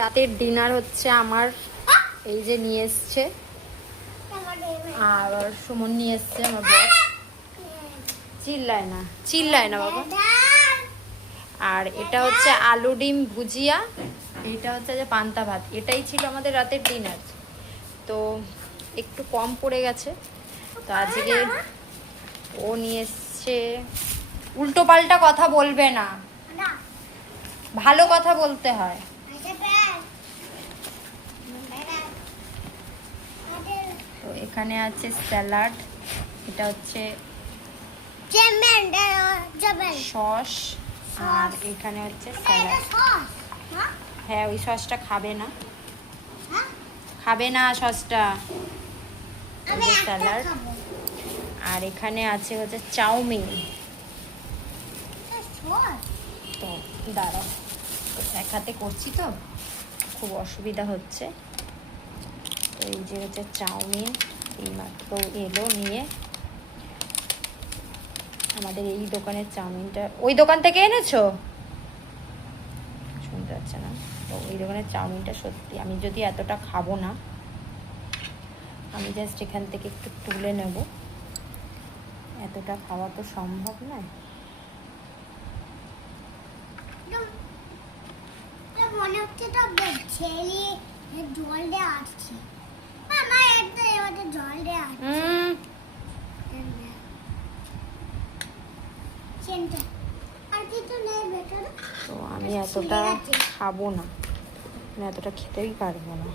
রাতের ডিনার হচ্ছে আমার, এই যে নিয়ে এসছে, আর সুমন নিয়ে এসছে আমার বর। চিল্লায় না বাবা। আর এটা হচ্ছে আলু ডিম ভুজিয়া, এটা হচ্ছে যে পান্তা ভাত। এটাই ছিল আমাদের রাতের ডিনার। তো একটু কম পড়ে গেছে, তো আজকে ও নিয়ে এসছে। উল্টো পাল্টা কথা বলবে না, ভালো কথা বলতে হয়। তো এখানে আছে স্যালাড, এটা হচ্ছে সস, আর এখানে হচ্ছে স্যালাড। হ্যাঁ, ওই সসটা খাবে না সসটা। স্যালাড, আর এখানে আছে হচ্ছে চাউমিন। তো দাঁড়াও, এক হাতে করছি তো খুব অসুবিধা হচ্ছে। তো এই যে হচ্ছে চাউমিন, এই মাত্র এলো নিয়ে। আমাদের এই দোকানের চাউমিনটা, ওই দোকান থেকে এনেছো শুনতে পাচ্ছে না। তো ওই দোকানের চাউমিনটা সত্যি, আমি যদি এতটা খাবো না, আমি জাস্ট এখান থেকে একটু তুলে নেব, এতটা খাওয়া তো সম্ভব নয়। মনে হচ্ছে তো ছেলে জল দিয়ে আসছে। আমার একটা এবারে জল দিয়ে আসছে। আর কিছু নেই বেটার। তো আমি এতটা খাবো না, আমি এতটা খেতেই পারবো না।